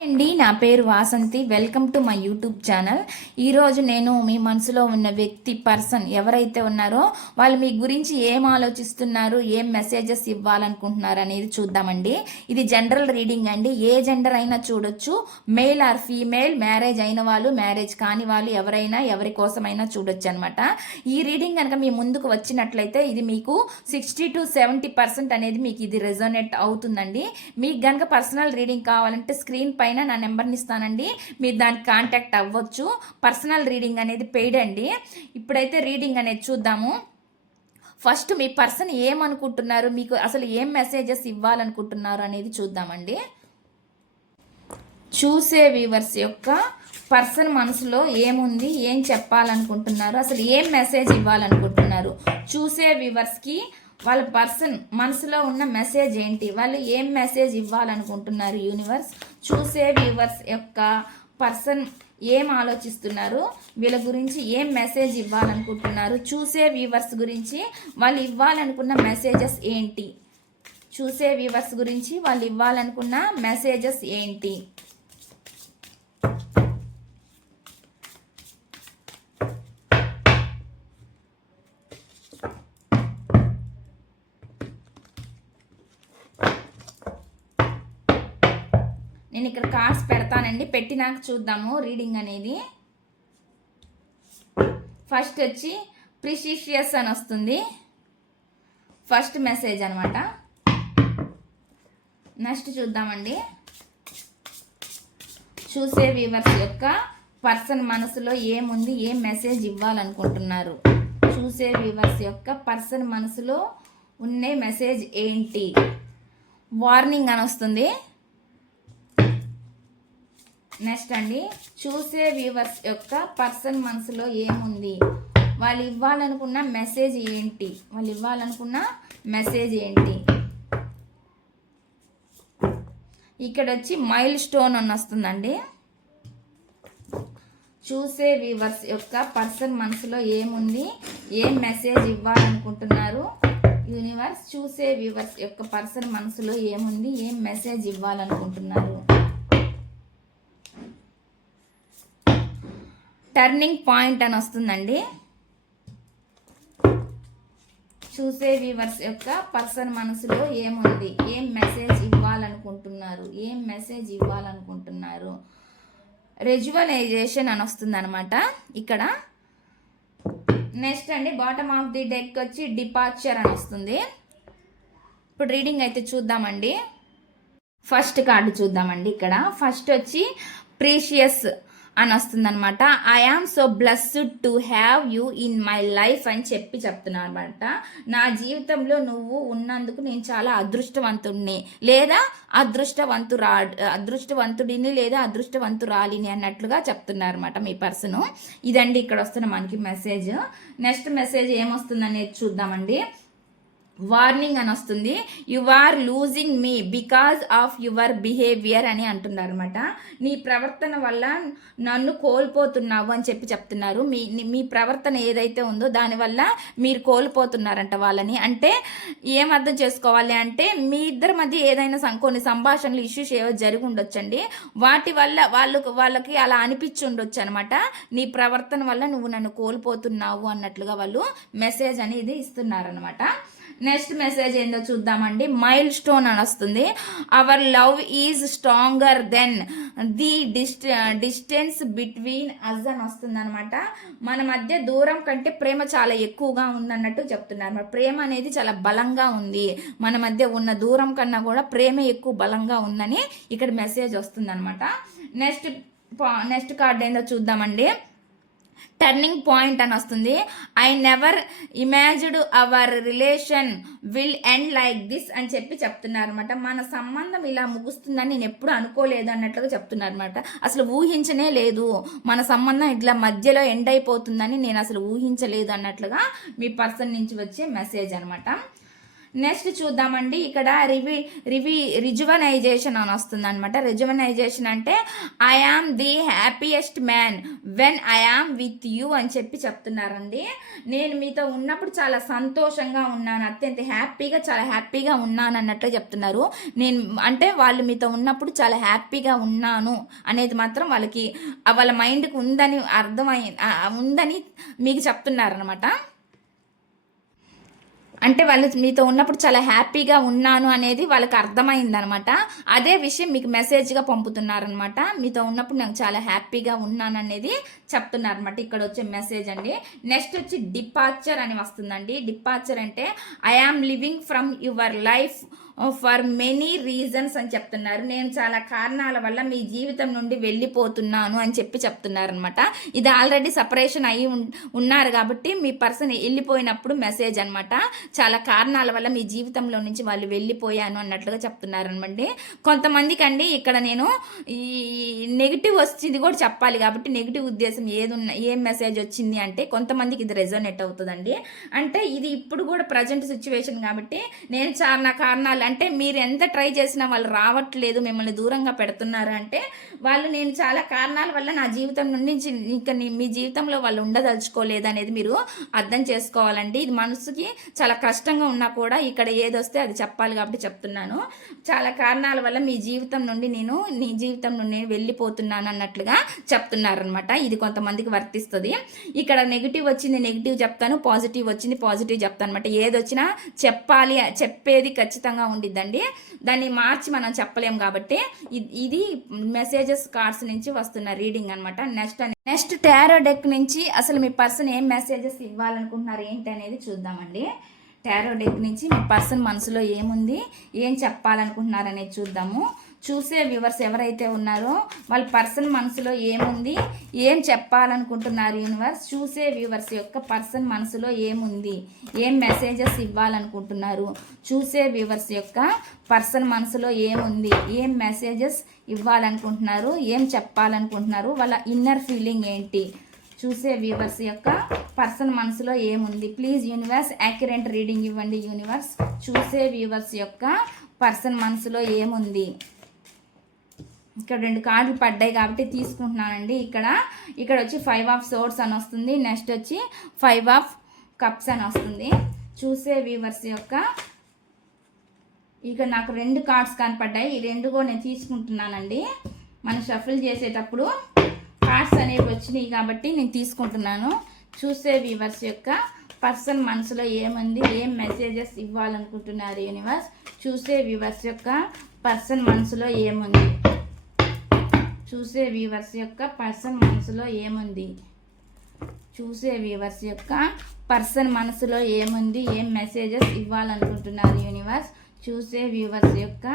అండి, నా పేరు Vasanthi. Welcome to my YouTube channel. ఈరోజు నేను మీ మనసులో ఉన్న వ్యక్తి పర్సన్ ఎవరైతే ఉన్నారో వాళ్ళు మీ గురించి ఏం ఆలోచిస్తున్నారు, ఏం మెసేజెస్ ఇవ్వాలనుకుంటున్నారు అనేది చూద్దామండి. ఇది జనరల్ రీడింగ్ అండి. ఏ జెండర్ అయినా చూడొచ్చు. మేల్ ఆర్ ఫీమేల్, మ్యారేజ్ అయిన వాళ్ళు, మ్యారేజ్ కాని వాళ్ళు, ఎవరైనా ఎవరి కోసమైనా చూడొచ్చు అనమాట. ఈ రీడింగ్ కనుక మీ ముందుకు వచ్చినట్లయితే ఇది మీకు 60-70% అనేది మీకు ఇది రెజోనేట్ అవుతుందండి. మీకు కనుక పర్సనల్ రీడింగ్ కావాలంటే స్క్రీన్ పైన నా నెంబర్ని ఇస్తానండి, మీరు దానికి కాంటాక్ట్ అవ్వచ్చు. పర్సనల్ రీడింగ్ అనేది పెయిడ్ అండి. ఇప్పుడైతే రీడింగ్ అనేది చూద్దాము. ఫస్ట్ మీ పర్సన్ ఏమనుకుంటున్నారు, మీకు అసలు ఏం మెసేజెస్ ఇవ్వాలనుకుంటున్నారు అనేది చూద్దామండి. చూసే వ్యూవర్స్ యొక్క పర్సన్ మనసులో ఏముంది, ఏం చెప్పాలనుకుంటున్నారు, అసలు ఏం మెసేజ్ ఇవ్వాలనుకుంటున్నారు, చూసే వ్యూవర్స్కి వాళ్ళ పర్సన్ మనసులో ఉన్న మెసేజ్ ఏంటి, వాళ్ళు ఏం మెసేజ్ ఇవ్వాలనుకుంటున్నారు యూనివర్స్. చూసే వ్యూవర్స్ యొక్క పర్సన్ ఏం ఆలోచిస్తున్నారు, వీళ్ళ గురించి ఏం మెసేజ్ ఇవ్వాలనుకుంటున్నారు, చూసే వ్యూవర్స్ గురించి వాళ్ళు ఇవ్వాలనుకున్న మెసేజెస్ ఏంటి, చూసే వ్యూవర్స్ గురించి వాళ్ళు ఇవ్వాలనుకున్న మెసేజెస్ ఏంటి. నేను ఇక్కడ కార్డ్స్ పెడతానండి, పెట్టినాక చూద్దాము రీడింగ్ అనేది. ఫస్ట్ వచ్చి ప్రిసిషియస్ అని వస్తుంది, ఫస్ట్ మెసేజ్ అనమాట. నెక్స్ట్ చూద్దామండి. చూసే వ్యూవర్స్ యొక్క పర్సన్ మనసులో ఏముంది, ఏం మెసేజ్ ఇవ్వాలనుకుంటున్నారు, చూసే వ్యూవర్స్ యొక్క పర్సన్ మనసులో ఉండే మెసేజ్ ఏంటి. వార్నింగ్ అని వస్తుంది. నెక్స్ట్ అండి, చూసే వ్యూవర్స్ యొక్క పర్సన్ మనసులో ఏముంది, వాళ్ళు ఇవ్వాలనుకున్న మెసేజ్ ఏంటి, వాళ్ళు ఇవ్వాలనుకున్న మెసేజ్ ఏంటి. ఇక్కడ వచ్చి మైల్ స్టోన్ అని వస్తుందండి. చూసే వ్యూవర్స్ యొక్క పర్సన్ మనసులో ఏముంది, ఏం మెసేజ్ ఇవ్వాలనుకుంటున్నారు యూనివర్స్. చూసే వ్యూవర్స్ యొక్క పర్సన్ మనసులో ఏముంది, ఏం మెసేజ్ ఇవ్వాలనుకుంటున్నారు. టర్నింగ్ పాయింట్ అని వస్తుందండి. చూసే వ్యూవర్స్ యొక్క పర్సన్ మనసులో ఏముంది, ఏం మెసేజ్ ఇవ్వాలనుకుంటున్నారు, ఏం మెసేజ్ ఇవ్వాలనుకుంటున్నారు. రెజ్యువలైజేషన్ అని వస్తుంది అనమాట ఇక్కడ. నెక్స్ట్ అండి, బాటమ్ ఆఫ్ ది డెక్ వచ్చి డిపార్చర్ అని వస్తుంది. ఇప్పుడు రీడింగ్ అయితే చూద్దామండి. ఫస్ట్ కార్డు చూద్దామండి. ఇక్కడ ఫస్ట్ వచ్చి ప్రీషియస్ అని వస్తుంది అనమాట. I am so blessed to have you in my life అని చెప్తున్నాను అనమాట. నా జీవితంలో నువ్వు ఉన్నందుకు నేను చాలా అదృష్టవంతుడిని లేదా అదృష్టవంతుడిని లేదా అదృష్టవంతురాలిని అన్నట్లుగా చెప్తున్నారన్నమాట మీ పర్సన్. ఇదండి ఇక్కడ వస్తున్న మనకి మెసేజ్. నెక్స్ట్ మెసేజ్ ఏమొస్తుందనేది చూద్దామండి. వార్నింగ్ అని వస్తుంది. You are losing me because of your behaviour అని అంటున్నారు అనమాట. నీ ప్రవర్తన వల్ల నన్ను కోల్పోతున్నావు అని చెప్తున్నారు. మీ ప్రవర్తన ఏదైతే ఉందో దానివల్ల మీరు కోల్పోతున్నారంట వాళ్ళని. అంటే ఏం అర్థం చేసుకోవాలి అంటే, మీ ఇద్దరి మధ్య ఏదైనా కొన్ని సంభాషణలు ఇష్యూస్ ఏవో జరిగి ఉండొచ్చండి. వాటి వల్ల వాళ్ళకి అలా అనిపించి ఉండొచ్చు అనమాట. నీ ప్రవర్తన వల్ల నువ్వు నన్ను కోల్పోతున్నావు అన్నట్లుగా వాళ్ళు మెసేజ్ అనేది ఇస్తున్నారనమాట. నెక్స్ట్ మెసేజ్ ఏందో చూద్దామండి. మైల్ స్టోన్ అని వస్తుంది. Our love is stronger than the distance between us అని వస్తుంది అనమాట. మన మధ్య దూరం కంటే ప్రేమ చాలా ఎక్కువగా ఉందన్నట్టు చెప్తున్నారు. ప్రేమ అనేది చాలా బలంగా ఉంది, మన మధ్య ఉన్న దూరం కన్నా కూడా ప్రేమ ఎక్కువ బలంగా ఉందని ఇక్కడ మెసేజ్ వస్తుంది అనమాట. నెక్స్ట్ కార్డ్ ఏందో చూద్దామండి. టర్నింగ్ పాయింట్ అని వస్తుంది. I never imagined hour relation will end like this అని చెప్తున్నారు అనమాట. మన సంబంధం ఇలా ముగుస్తుందని నేను ఎప్పుడు అనుకోలేదు అన్నట్లుగా చెప్తున్నారు అనమాట. అసలు ఊహించనే లేదు, మన సంబంధం ఇట్లా మధ్యలో ఎండ్ అయిపోతుందని నేను అసలు ఊహించలేదు అన్నట్లుగా మీ పర్సన్ నుంచి వచ్చే మెసేజ్ అనమాట. నెక్స్ట్ చూద్దామండి. ఇక్కడ రిజువనైజేషన్ అని వస్తుంది అనమాట. రిజువనైజేషన్ అంటే I am the happiest man when I am with you అని చెప్పి చెప్తున్నారండి. నేను మీతో ఉన్నప్పుడు చాలా సంతోషంగా ఉన్నాను, అత్యంత హ్యాపీగా, చాలా హ్యాపీగా ఉన్నాను అన్నట్లు చెప్తున్నారు. నేను అంటే వాళ్ళు మీతో ఉన్నప్పుడు చాలా హ్యాపీగా ఉన్నాను అనేది మాత్రం వాళ్ళ మైండ్కి ఉందని ఉందని మీకు చెప్తున్నారనమాట. అంటే వాళ్ళు మీతో ఉన్నప్పుడు చాలా హ్యాపీగా ఉన్నాను అనేది వాళ్ళకి అర్థమైందనమాట. అదే విషయం మీకు మెసేజ్గా పంపుతున్నారనమాట. మీతో ఉన్నప్పుడు నేను చాలా హ్యాపీగా ఉన్నాను అనేది చెప్తున్నారనమాట. ఇక్కడ వచ్చే మెసేజ్ అండి. నెక్స్ట్ వచ్చి డిపార్చర్ అని వస్తుందండి. డిపార్చర్ అంటే I am living from your life for many reasons అని చెప్తున్నారు. నేను చాలా కారణాల వల్ల మీ జీవితం నుండి వెళ్ళిపోతున్నాను అని చెప్పి చెప్తున్నారు అనమాట. ఇది ఆల్రెడీ సపరేషన్ అయ్యి ఉన్నారు కాబట్టి మీ పర్సన్ వెళ్ళిపోయినప్పుడు మెసేజ్ అనమాట. చాలా కారణాల వల్ల మీ జీవితంలో నుంచి వాళ్ళు వెళ్ళిపోయాను అన్నట్లుగా చెప్తున్నారు అనమాట. కొంతమందికి అండి ఇక్కడ నేను ఈ నెగిటివ్ వచ్చింది కూడా చెప్పాలి కాబట్టి నెగిటివ్ ఉద్దేశం ఏం మెసేజ్ వచ్చింది అంటే కొంతమందికి ఇది రెజోనేట్ అవుతుందండి. అంటే ఇది ఇప్పుడు కూడా ప్రజెంట్ సిచ్యువేషన్ కాబట్టి నేను చాలా కారణాలు అంటే మీరు ఎంత ట్రై చేసినా వాళ్ళు రావట్లేదు, మిమ్మల్ని దూరంగా పెడుతున్నారు అంటే నేను చాలా కారణాల వల్ల నా జీవితం నుండి ఇంకా మీ జీవితంలో వాళ్ళు ఉండదలుచుకోలేదు అనేది మీరు అర్థం చేసుకోవాలండి. ఇది మనసుకి చాలా కష్టంగా ఉన్నా కూడా ఇక్కడ ఏదొస్తే అది చెప్పాలి కాబట్టి చెప్తున్నాను. చాలా కారణాల వల్ల మీ జీవితం నుండి నీ జీవితం నుండి వెళ్ళిపోతున్నాను అన్నట్లుగా చెప్తున్నారనమాట. ఇది కొంతమందికి వర్తిస్తుంది. ఇక్కడ నెగిటివ్ వచ్చింది నెగిటివ్ చెప్తాను, పాజిటివ్ వచ్చింది పాజిటివ్ చెప్తాను అనమాట. ఏది వచ్చినా చెప్పేది ఖచ్చితంగా ఉండిద్దండి. దాన్ని మార్చి మనం చెప్పలేం కాబట్టి ఇది మెసేజెస్ కార్డ్స్ నుంచి వస్తున్న రీడింగ్ అనమాట. నెక్స్ట్ టారో డెక్ నుంచి అసలు మీ పర్సన్ ఏం మెసేజెస్ ఇవ్వాలనుకుంటున్నారు ఏంటి అనేది చూద్దామండి. టారో డెక్ నుంచి మీ పర్సన్ మనసులో ఏముంది, ఏం చెప్పాలనుకుంటున్నారు అనేది చూద్దాము. చూసే వ్యూవర్స్ ఎవరైతే ఉన్నారో వాళ్ళ పర్సన్ మనసులో ఏముంది, ఏం చెప్పాలనుకుంటున్నారు యూనివర్స్. చూసే వ్యూవర్స్ యొక్క పర్సన్ మనసులో ఏముంది, ఏం మెసేజెస్ ఇవ్వాలనుకుంటున్నారు. చూసే వ్యూవర్స్ యొక్క పర్సన్ మనసులో ఏముంది, ఏం మెసేజెస్ ఇవ్వాలనుకుంటున్నారు, ఏం చెప్పాలనుకుంటున్నారు, వాళ్ళ ఇన్నర్ ఫీలింగ్ ఏంటి. చూసే వ్యూవర్స్ యొక్క పర్సన్ మనసులో ఏముంది. ప్లీజ్ యూనివర్స్ యాక్యురేట్ రీడింగ్ ఇవ్వండి యూనివర్స్. చూసే వ్యూవర్స్ యొక్క పర్సన్ మనసులో ఏముంది. ఇక్కడ 2 కార్డులు పడ్డాయి కాబట్టి తీసుకుంటున్నానండి. ఇక్కడ వచ్చి 5 ఆఫ్ సోర్డ్స్ అని వస్తుంది. నెక్స్ట్ వచ్చి 5 ఆఫ్ కప్స్ అని వస్తుంది. చూసే వ్యూవర్స్ యొక్క ఇక నాకు 2 కార్డ్స్ కనపడ్డాయి. ఈ 2 కూడా నేను తీసుకుంటున్నానండి. మనం షఫిల్ చేసేటప్పుడు కార్డ్స్ అనేవి వచ్చినాయి కాబట్టి నేను తీసుకుంటున్నాను. చూసే వ్యూవర్స్ యొక్క పర్సన్ మనసులో ఏముంది, ఏం మెసేజెస్ ఇవ్వాలనుకుంటున్నారు యూనివర్స్. చూసే వ్యూవర్స్ యొక్క పర్సన్ మనసులో ఏముంది. చూసే వ్యూవర్స్ యొక్క పర్సన్ మనసులో ఏముంది. చూసే వ్యూవర్స్ యొక్క పర్సన్ మనసులో ఏముంది, ఏం మెసేజెస్ ఇవ్వాలనుకుంటున్నారు యూనివర్స్. చూసే వ్యూవర్స్ యొక్క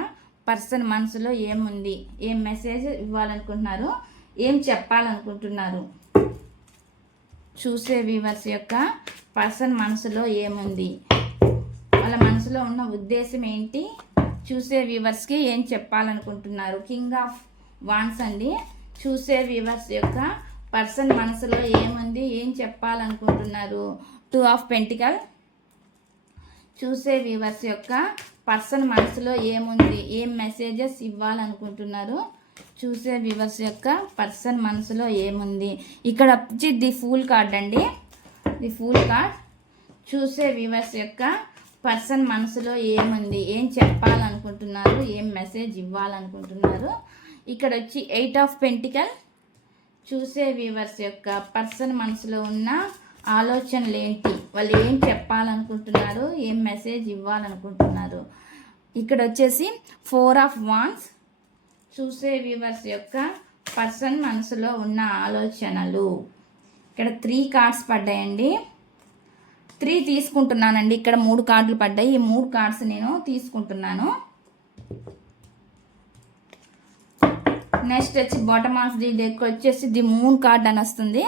పర్సన్ మనసులో ఏముంది, ఏం మెసేజ్ ఇవ్వాలనుకుంటున్నారు, ఏం చెప్పాలనుకుంటున్నారు. చూసే వ్యూవర్స్ యొక్క పర్సన్ మనసులో ఏముంది, వాళ్ళ మనసులో ఉన్న ఉద్దేశం ఏంటి, చూసే వ్యూవర్స్కి ఏం చెప్పాలనుకుంటున్నారు. కింగ్ ఆఫ్ వాండ్స్ అండి. చూసే వ్యూవర్స్ యొక్క పర్సన్ మనసులో ఏముంది, ఏం చెప్పాలనుకుంటున్నారు. 2 ఆఫ్ పెంటికల్. చూసే వ్యూవర్స్ యొక్క పర్సన్ మనసులో ఏముంది, ఏం మెసేజెస్ ఇవ్వాలనుకుంటున్నారు. చూసే వ్యూవర్స్ యొక్క పర్సన్ మనసులో ఏముంది. ఇక్కడ వచ్చి ది ఫూల్ కార్డ్ అండి. The fool card. చూసే వ్యూవర్స్ యొక్క పర్సన్ మనసులో ఏముంది, ఏం చెప్పాలనుకుంటున్నారు, ఏం మెసేజ్ ఇవ్వాలనుకుంటున్నారు. ఇక్కడ వచ్చి 8 ఆఫ్ పెంటికల్. చూసే వ్యూవర్స్ యొక్క పర్సన్ మనసులో ఉన్న ఆలోచనలు ఏంటి, వాళ్ళు ఏం చెప్పాలనుకుంటున్నారు, ఏం మెసేజ్ ఇవ్వాలనుకుంటున్నారు. ఇక్కడ వచ్చేసి 4 ఆఫ్ వాండ్స్. చూసే వ్యూవర్స్ యొక్క పర్సన్ మనసులో ఉన్న ఆలోచనలు. ఇక్కడ 3 కార్డ్స్ పడ్డాయండి. 3 తీసుకుంటున్నానండి. ఇక్కడ 3 కార్డులు పడ్డాయి. ఈ 3 కార్డ్స్ నేను తీసుకుంటున్నాను. నెక్స్ట్ వచ్చి బాటమ్ ఆఫ్ ది డెక్ వచ్చేసి ది మూన్ కార్డ్ అని వస్తుంది.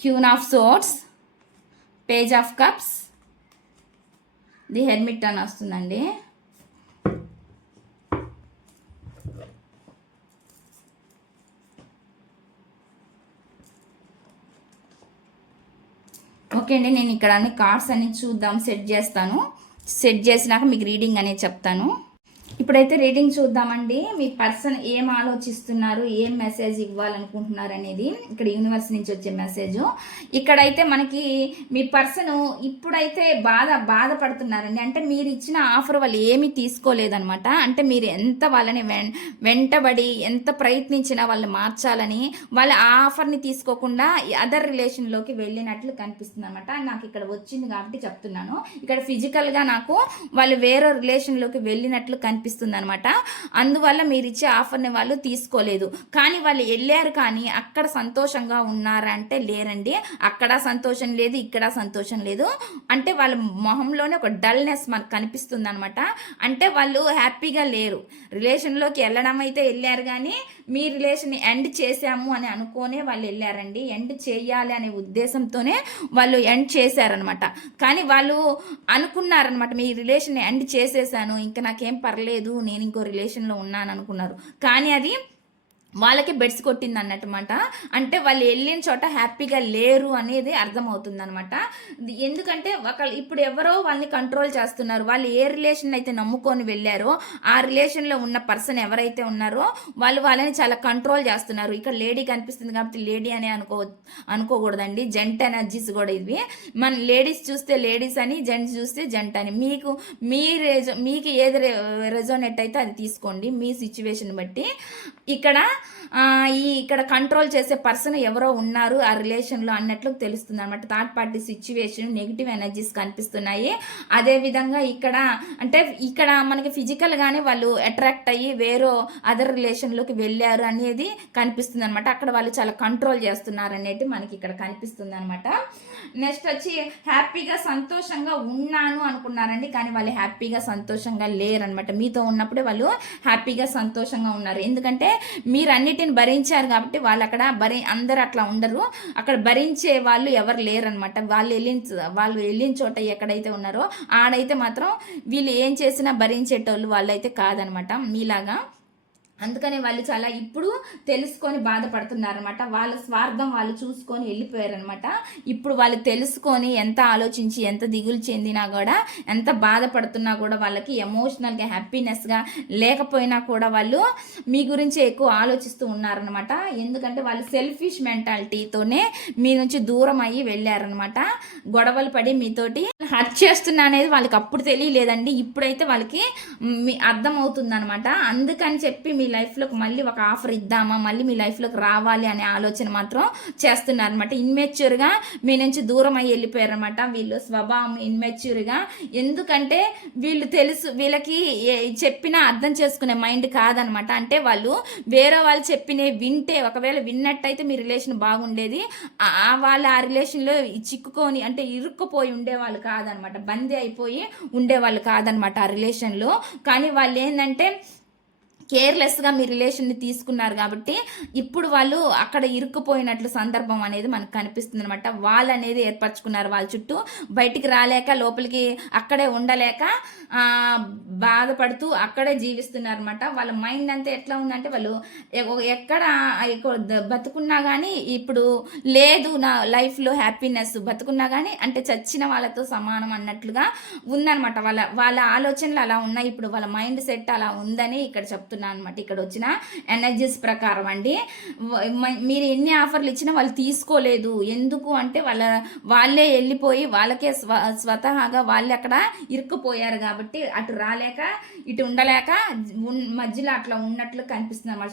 Queen of swords, page of cups, the hermit అని వస్తుందండి. ఓకే అండి, నేను ఇక్కడ అన్ని కార్డ్స్ అన్ని చూద్దాం, సెట్ చేస్తాను. సెట్ చేసినాక మీకు రీడింగ్ అనేది చెప్తాను. ఇప్పుడైతే రీడింగ్ చూద్దామండి. మీ పర్సన్ ఏం ఆలోచిస్తున్నారు, ఏం మెసేజ్ ఇవ్వాలనుకుంటున్నారు అనేది ఇక్కడ యూనివర్స్ నుంచి వచ్చే మెసేజ్. ఇక్కడైతే మనకి మీ పర్సన్ ఇప్పుడైతే బాధపడుతున్నారండి. అంటే మీరు ఇచ్చిన ఆఫర్ వాళ్ళు ఏమీ తీసుకోలేదనమాట. అంటే మీరు ఎంత వాళ్ళని వెంటబడి ఎంత ప్రయత్నించినా వాళ్ళు మార్చాలని వాళ్ళ ఆ ఆఫర్ని తీసుకోకుండా అదర్ రిలేషన్లోకి వెళ్ళినట్లు కనిపిస్తుంది అనమాట. నాకు ఇక్కడ వచ్చింది కాబట్టి చెప్తున్నాను. ఇక్కడ ఫిజికల్గా నాకు వాళ్ళు వేరే రిలేషన్లోకి వెళ్ళినట్లు కనిపిస్తుంది అనమాట. అందువల్ల మీరు ఇచ్చే ఆఫర్ని వాళ్ళు తీసుకోలేదు. కానీ వాళ్ళు వెళ్ళారు, కానీ అక్కడ సంతోషంగా ఉన్నారంటే లేరండి. అక్కడ సంతోషం లేదు, ఇక్కడ సంతోషం లేదు. అంటే వాళ్ళ మొహంలోనే ఒక డల్నెస్ మనకు కనిపిస్తుంది అనమాట. అంటే వాళ్ళు హ్యాపీగా లేరు. రిలేషన్లోకి వెళ్ళడం అయితే వెళ్ళారు, కానీ మీ రిలేషన్ ఎండ్ చేశాము అని అనుకోనే వాళ్ళు వెళ్ళారండి. ఎండ్ చేయాలి అనే ఉద్దేశంతోనే వాళ్ళు ఎండ్ చేశారనమాట. కానీ వాళ్ళు అనుకున్నారనమాట, మీ రిలేషన్ ఎండ్ చేసేసాను, ఇంకా నాకేం పర్లేదు, నేను ఇంకో రిలేషన్లో ఉన్నాను అనుకున్నారు. కానీ అది వాళ్ళకి బెడ్స్ కొట్టింది అన్నమాట. అంటే వాళ్ళు వెళ్ళిన చోట హ్యాపీగా లేరు అనేది అర్థమవుతుంది అనమాట. ఎందుకంటే ఇప్పుడు ఎవరో వాళ్ళని కంట్రోల్ చేస్తున్నారు. వాళ్ళు ఏ రిలేషన్ అయితే నమ్ముకొని వెళ్ళారో ఆ రిలేషన్లో ఉన్న పర్సన్ ఎవరైతే ఉన్నారో వాళ్ళు వాళ్ళని చాలా కంట్రోల్ చేస్తున్నారు. ఇక్కడ లేడీ కనిపిస్తుంది కాబట్టి లేడీ అని అనుకోకూడదండి. జెంట్ ఎనర్జీస్ కూడా ఇవి. మన లేడీస్ చూస్తే లేడీస్ అని, జెంట్స్ చూస్తే జెంట్ అని. మీకు ఏది రెజోనేట్ అయితే అది తీసుకోండి మీ సిచ్యువేషన్ బట్టి. ఇక్కడ కంట్రోల్ చేసే పర్సన్ ఎవరో ఉన్నారు ఆ రిలేషన్లో అన్నట్లు తెలుస్తుంది అనమాట. Third party situation, negative energies కనిపిస్తున్నాయి. అదేవిధంగా ఇక్కడ మనకి ఫిజికల్గానే వాళ్ళు అట్రాక్ట్ అయ్యి వేరే అదర్ రిలేషన్లోకి వెళ్ళారు అనేది కనిపిస్తుంది అనమాట. అక్కడ వాళ్ళు చాలా కంట్రోల్ చేస్తున్నారు అనేది మనకి ఇక్కడ కనిపిస్తుంది అనమాట. నెక్స్ట్ వచ్చి హ్యాపీగా సంతోషంగా ఉన్నాను అనుకున్నారండి, కానీ వాళ్ళు హ్యాపీగా సంతోషంగా లేరనమాట. మీతో ఉన్నప్పుడే వాళ్ళు హ్యాపీగా సంతోషంగా ఉన్నారు. ఎందుకంటే మీరు అన్నిటిని భరించారు కాబట్టి వాళ్ళు అక్కడ అందరు అట్లా ఉండరు. అక్కడ భరించే వాళ్ళు ఎవరు లేరనమాట. వాళ్ళు వెళ్ళిన చోట ఎక్కడైతే ఉన్నారో ఆడైతే మాత్రం వీళ్ళు ఏం చేసినా భరించేటోళ్ళు వాళ్ళైతే కాదనమాట మీలాగా. అందుకని వాళ్ళు చాలా ఇప్పుడు తెలుసుకొని బాధపడుతున్నారనమాట. వాళ్ళ స్వార్థం వాళ్ళు చూసుకొని వెళ్ళిపోయారనమాట. ఇప్పుడు వాళ్ళు తెలుసుకొని ఎంత ఆలోచించి ఎంత దిగులు చెందినా కూడా, ఎంత బాధపడుతున్నా కూడా, వాళ్ళకి ఎమోషనల్గా హ్యాపీనెస్గా లేకపోయినా కూడా వాళ్ళు మీ గురించి ఎక్కువ ఆలోచిస్తూ ఉన్నారనమాట. ఎందుకంటే వాళ్ళు సెల్ఫిష్ మెంటాలిటీతోనే మీ నుంచి దూరం అయ్యి వెళ్ళారనమాట. గొడవలు పడి మీతోటి హర్ట్ చేస్తున్నా అనేది వాళ్ళకి అప్పుడు తెలియలేదండి. ఇప్పుడైతే వాళ్ళకి అర్థమవుతుంది అనమాట. అందుకని చెప్పి మీ లైఫ్లోకి మళ్ళీ ఒక ఆఫర్ ఇద్దామా, మళ్ళీ మీ లైఫ్లోకి రావాలి అనే ఆలోచన మాత్రం చేస్తున్నారు అనమాట. ఇన్మెచ్యూర్గా మీ నుంచి దూరం అయ్యి వెళ్ళిపోయారనమాట. వీళ్ళు స్వభావం ఇన్మెచ్యూర్గా. ఎందుకంటే వీళ్ళకి చెప్పినా అర్థం చేసుకునే మైండ్ కాదనమాట. అంటే వాళ్ళు వేరే వాళ్ళు చెప్పినవి వింటే, ఒకవేళ విన్నట్టయితే మీ రిలేషన్ బాగుండేది. వాళ్ళు ఆ రిలేషన్లో చిక్కుకొని అంటే ఇరుక్కుపోయి ఉండేవాళ్ళు కాదనమాట. బందీ అయిపోయి ఉండేవాళ్ళు కాదనమాట ఆ రిలేషన్లో. కానీ వాళ్ళు ఏంటంటే కేర్లెస్గా మీ రిలేషన్ని తీసుకున్నారు కాబట్టి ఇప్పుడు వాళ్ళు అక్కడ ఇరుక్కుపోయినట్లు సందర్భం అనేది మనకు కనిపిస్తుంది అనమాట. వాళ్ళు అనేది ఏర్పరచుకున్నారు వాళ్ళ చుట్టూ. బయటికి రాలేక, లోపలికి అక్కడే ఉండలేక బాధపడుతూ అక్కడే జీవిస్తున్నారు అనమాట. వాళ్ళ మైండ్ అంతా ఎట్లా ఉందంటే వాళ్ళు ఎక్కడ బతుకున్నా కానీ ఇప్పుడు లేదు నా లైఫ్లో హ్యాపీనెస్, బతుకున్నా కానీ అంటే చచ్చిన వాళ్ళతో సమానం అన్నట్లుగా ఉందన్నమాట. వాళ్ళ ఆలోచనలు అలా ఉన్నాయి. ఇప్పుడు వాళ్ళ మైండ్ సెట్ అలా ఉందని ఇక్కడ చెప్తున్నారు అనమాట. ఇక్కడ వచ్చిన ఎనర్జీస్ ప్రకారం అండి, మీరు ఎన్ని ఆఫర్లు ఇచ్చినా వాళ్ళు తీసుకోలేదు. ఎందుకు అంటే వాళ్ళే వెళ్ళిపోయి వాళ్ళకే స్వతహాగా వాళ్ళే అక్కడ ఇరుక్కుపోయారు కాబట్టి అటు రాలేక ఇటు ఉండలేక మధ్యలో అట్లా ఉన్నట్లు కనిపిస్తుంది అన్నమాట.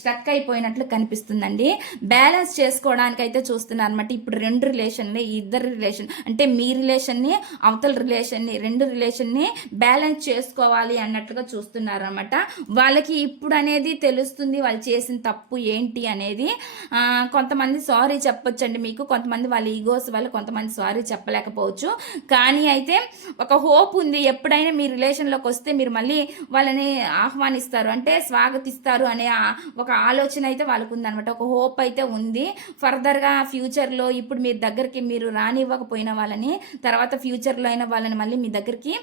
స్టక్ అయిపోయినట్లు కనిపిస్తుందండి. బ్యాలెన్స్ చేసుకోవడానికి అయితే చూస్తున్నారు అనమాట. ఇప్పుడు రెండు రిలేషన్ని, ఇద్దరు రిలేషన్ అంటే మీ రిలేషన్ని, అవతల రిలేషన్ని, రెండు రిలేషన్ని బ్యాలెన్స్ చేసుకోవాలి అన్నట్లుగా చూస్తున్నారు అనమాట. వాళ్ళకి ఇప్పుడు అనేది తెలుస్తుంది వాళ్ళు చేసిన తప్పు ఏంటి అనేది. కొంతమంది సారీ చెప్పొచ్చండి మీకు, కొంతమంది వాళ్ళ ఈగోస్ వల్ల కొంతమంది సారీ చెప్పలేకపోవచ్చు. కానీ అయితే ఒక హోప్ ఉంది, ఎప్పుడైనా మీ రిలేషన్లోకి వస్తే మీరు మళ్ళీ వాళ్ళని ఆహ్వానిస్తారు అంటే స్వాగతిస్తారు అనే ఒక ఆలోచన అయితే వాళ్ళకు ఉందనమాట. ఒక హోప్ అయితే ఉంది. ఫర్దర్గా ఫ్యూచర్లో ఇప్పుడు మీ దగ్గరికి మీరు రానివ్వకపోయిన వాళ్ళని తర్వాత ఫ్యూచర్లో అయినా వాళ్ళని మళ్ళీ మీ దగ్గరికి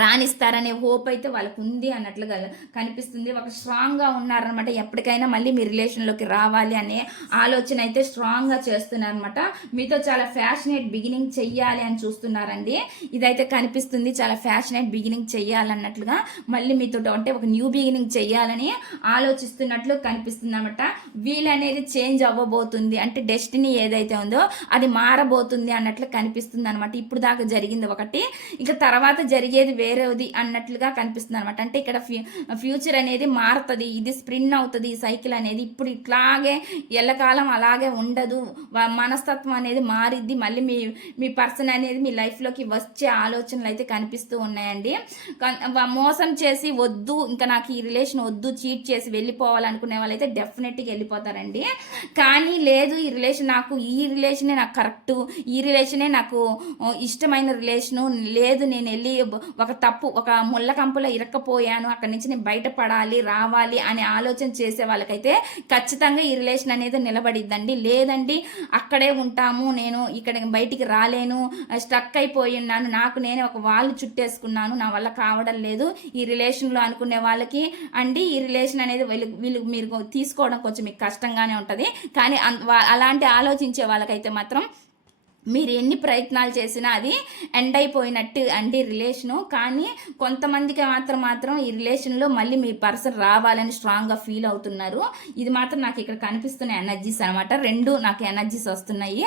రాణిస్తారనే హోప్ అయితే వాళ్ళకు ఉంది అన్నట్లుగా కనిపిస్తుంది. ఒక స్ట్రాంగ్గా ఉన్నారనమాట. ఎప్పటికైనా మళ్ళీ మీ రిలేషన్లోకి రావాలి అనే ఆలోచన అయితే స్ట్రాంగ్గా చేస్తున్నారనమాట. మీతో చాలా ఫ్యాషనేట్ బిగినింగ్ చెయ్యాలి అని చూస్తున్నారండి. ఇదైతే కనిపిస్తుంది, చాలా ఫ్యాషనేట్ బిగినింగ్ చెయ్యాలన్నట్లుగా, మళ్ళీ మీతో అంటే ఒక న్యూ బిగినింగ్ చెయ్యాలని ఆలోచిస్తున్నట్లు కనిపిస్తుంది అనమాట. వీల్ అనేది చేంజ్ అవ్వబోతుంది, అంటే డెస్టినీ ఏదైతే ఉందో అది మారబోతుంది అన్నట్లు కనిపిస్తుంది అనమాట. ఇప్పుడు దాకా జరిగింది ఒకటి, ఇక తర్వాత జరిగేది వేరేది అన్నట్లుగా కనిపిస్తుంది అనమాట. అంటే ఇక్కడ ఫ్యూచర్ అనేది మారుతుంది, ఇది స్ప్రిన్ అవుతుంది. ఈ సైకిల్ అనేది ఇప్పుడు ఇట్లాగే ఎల్లకాలం అలాగే ఉండదు, మనస్తత్వం అనేది మారిద్ది. మళ్ళీ మీ పర్సన్ అనేది మీ లైఫ్లోకి వచ్చే ఆలోచనలు అయితే కనిపిస్తూ ఉన్నాయండి. మోసం చేసి వద్దు, ఇంకా నాకు ఈ రిలేషన్ వద్దు, చీట్ చేసి వెళ్ళిపోవాలనుకునే వాళ్ళైతే డెఫినెట్గా వెళ్ళిపోతారండి. కానీ లేదు, ఈ రిలేషనే నాకు కరెక్టు, ఈ రిలేషనే నాకు ఇష్టమైన రిలేషను, లేదు నేను వెళ్ళి ఒక ముళ్ళ కంపులో ఇరక్కపోయాను, అక్కడి నుంచి నేను బయటపడాలి, రావాలి అనే ఆలోచన చేసే వాళ్ళకైతే ఖచ్చితంగా ఈ రిలేషన్ అనేది నిలబడిద్దండి. లేదండి అక్కడే ఉంటాము, నేను ఇక్కడ బయటికి రాలేను, స్ట్రక్ అయిపోయి ఉన్నాను, నాకు నేనే ఒక వాళ్ళు చుట్టేసుకున్నాను, నా వల్ల కావడం లేదు ఈ రిలేషన్లో అనుకునే వాళ్ళకి అండి, ఈ రిలేషన్ అనేది వీళ్ళు మీరు తీసుకోవడం కొంచెం మీకు కష్టంగానే ఉంటుంది. కానీ అలాంటి ఆలోచించే వాళ్ళకైతే మాత్రం మీరు ఎన్ని ప్రయత్నాలు చేసినా అది ఎండ్ అయిపోయినట్టు అండి రిలేషను. కానీ కొంతమందికి మాత్రం ఈ రిలేషన్లో మళ్ళీ మీ పర్సన్ రావాలని స్ట్రాంగ్గా ఫీల్ అవుతున్నారు. ఇది మాత్రం నాకు ఇక్కడ కనిపిస్తున్న ఎనర్జీస్ అనమాట. రెండు నాకు ఎనర్జీస్ వస్తున్నాయి.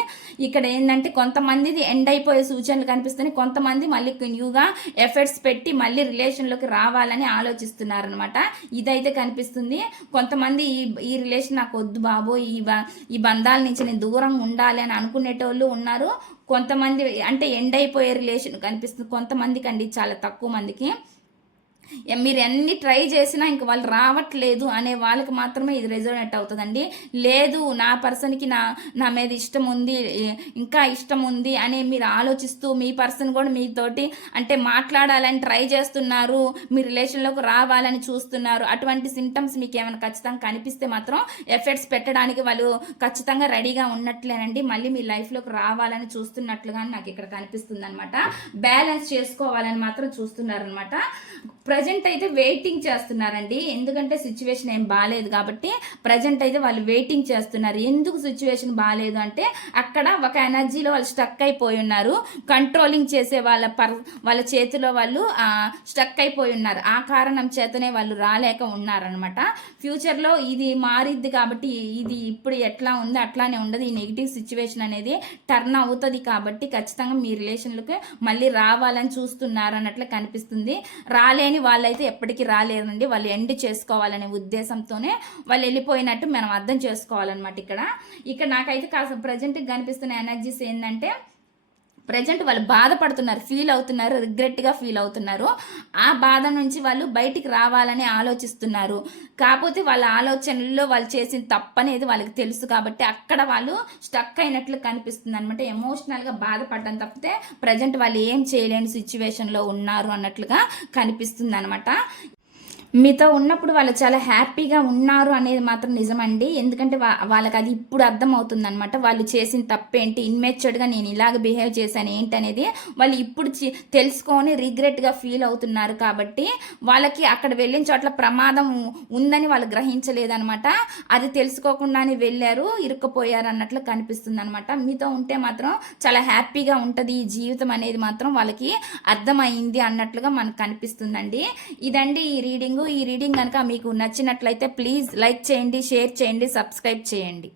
ఇక్కడ ఏంటంటే కొంతమందిది ఎండ్ అయిపోయే సూచనలు కనిపిస్తున్నాయి, కొంతమంది మళ్ళీ న్యూగా ఎఫర్ట్స్ పెట్టి మళ్ళీ రిలేషన్లోకి రావాలని ఆలోచిస్తున్నారనమాట. ఇదైతే కనిపిస్తుంది. కొంతమంది ఈ రిలేషన్ నాకు వద్దు బాబో, ఈ బంధాల నుంచి నేను దూరంగా ఉండాలి అని అనుకునేటోళ్ళు ఉన్నారు. కొంతమంది అంటే ఎండ్ అయిపోయే రిలేషన్ కనిపిస్తుంది కొంతమందికి అండి, చాలా తక్కువ మందికి. మీరు ఎన్ని ట్రై చేసినా ఇంక వాళ్ళు రావట్లేదు అనే వాళ్ళకి మాత్రమే ఇది రెజోనేట్ అవుతుందండి. లేదు నా పర్సన్కి నా మీద ఇష్టం ఉంది, ఇంకా ఇష్టం ఉంది అని మీరు ఆలోచిస్తూ మీ పర్సన్ కూడా మీతోటి అంటే మాట్లాడాలని ట్రై చేస్తున్నారు, మీ రిలేషన్లోకి రావాలని చూస్తున్నారు, అటువంటి సింటమ్స్ మీకు ఏమైనా ఖచ్చితంగా కనిపిస్తే మాత్రం ఎఫర్ట్స్ పెట్టడానికి వాళ్ళు ఖచ్చితంగా రెడీగా ఉన్నట్లేనండి. మళ్ళీ మీ లైఫ్లోకి రావాలని చూస్తున్నట్లుగా నాకు ఇక్కడ కనిపిస్తుంది అనమాట. బ్యాలెన్స్ చేసుకోవాలని మాత్రం చూస్తున్నారనమాట. ప్రజెంట్ అయితే వెయిటింగ్ చేస్తున్నారండి, ఎందుకంటే సిచ్యువేషన్ ఏం బాగాలేదు కాబట్టి ప్రజెంట్ అయితే వాళ్ళు వెయిటింగ్ చేస్తున్నారు. ఎందుకు సిచ్యువేషన్ బాగాలేదు అంటే అక్కడ ఒక ఎనర్జీలో వాళ్ళు స్టక్ అయిపోయి ఉన్నారు, కంట్రోలింగ్ చేసే వాళ్ళ చేతిలో వాళ్ళు స్టక్ అయిపోయి ఉన్నారు. ఆ కారణం చేతనే వాళ్ళు రాలేక ఉన్నారనమాట. ఫ్యూచర్లో ఇది మారిద్ది కాబట్టి ఇది ఇప్పుడు ఎట్లా ఉందో అట్లానే ఉండదు. ఈ నెగిటివ్ సిచ్యువేషన్ అనేది టర్న్ అవుతుంది కాబట్టి ఖచ్చితంగా మీ రిలేషన్లకు మళ్ళీ రావాలని చూస్తున్నారు అన్నట్లు కనిపిస్తుంది. రాలేని వాళ్ళైతే ఎప్పటికీ రాలేరండి, వాళ్ళు ఎండ్ చేసుకోవాలనే ఉద్దేశంతోనే వాళ్ళు వెళ్ళిపోయినట్టు మనం అర్థం చేసుకోవాలన్నమాట. ఇక్కడ నాకైతే కాస్త ప్రజెంట్కి కనిపిస్తున్న ఎనర్జీస్ ఏంటంటే ప్రజెంట్ వాళ్ళు బాధపడుతున్నారు, ఫీల్ అవుతున్నారు, రిగ్రెట్గా ఫీల్ అవుతున్నారు. ఆ బాధ నుంచి వాళ్ళు బయటికి రావాలని ఆలోచిస్తున్నారు. కాకపోతే వాళ్ళ ఆలోచనల్లో వాళ్ళు చేసిన తప్పనేది వాళ్ళకి తెలుసు కాబట్టి అక్కడ వాళ్ళు స్టక్ అయినట్లు కనిపిస్తుంది అనమాట. ఎమోషనల్గా బాధపడడం తప్పితే ప్రజెంట్ వాళ్ళు ఏం చేయలేని సిచ్యువేషన్లో ఉన్నారు అన్నట్లుగా కనిపిస్తుంది అనమాట. మీతో ఉన్నప్పుడు వాళ్ళు చాలా హ్యాపీగా ఉన్నారు అనేది మాత్రం నిజమండి. ఎందుకంటే వాళ్ళకి అది ఇప్పుడు అర్థమవుతుంది అనమాట. వాళ్ళు చేసిన తప్పేంటి, ఇన్మెచ్యూర్డ్గా నేను ఇలాగ బిహేవ్ చేశాను ఏంటనేది వాళ్ళు ఇప్పుడు తెలుసుకొని రిగ్రెట్గా ఫీల్ అవుతున్నారు. కాబట్టి వాళ్ళకి అక్కడ వెళ్ళిన చోట్ల ప్రమాదం ఉందని వాళ్ళు గ్రహించలేదనమాట. అది తెలుసుకోకుండానే వెళ్ళారు, ఇరుక్కుపోయారు అన్నట్లు కనిపిస్తుంది అనమాట. మీతో ఉంటే మాత్రం చాలా హ్యాపీగా ఉంటుంది ఈ జీవితం అనేది మాత్రం వాళ్ళకి అర్థమైంది అన్నట్లుగా మనకు కనిపిస్తుందండి. ఇదండి ఈ రీడింగ్ కనుక మీకు నచ్చినట్లయితే ప్లీజ్ లైక్ చేయండి, షేర్ చేయండి, సబ్స్క్రైబ్ చేయండి.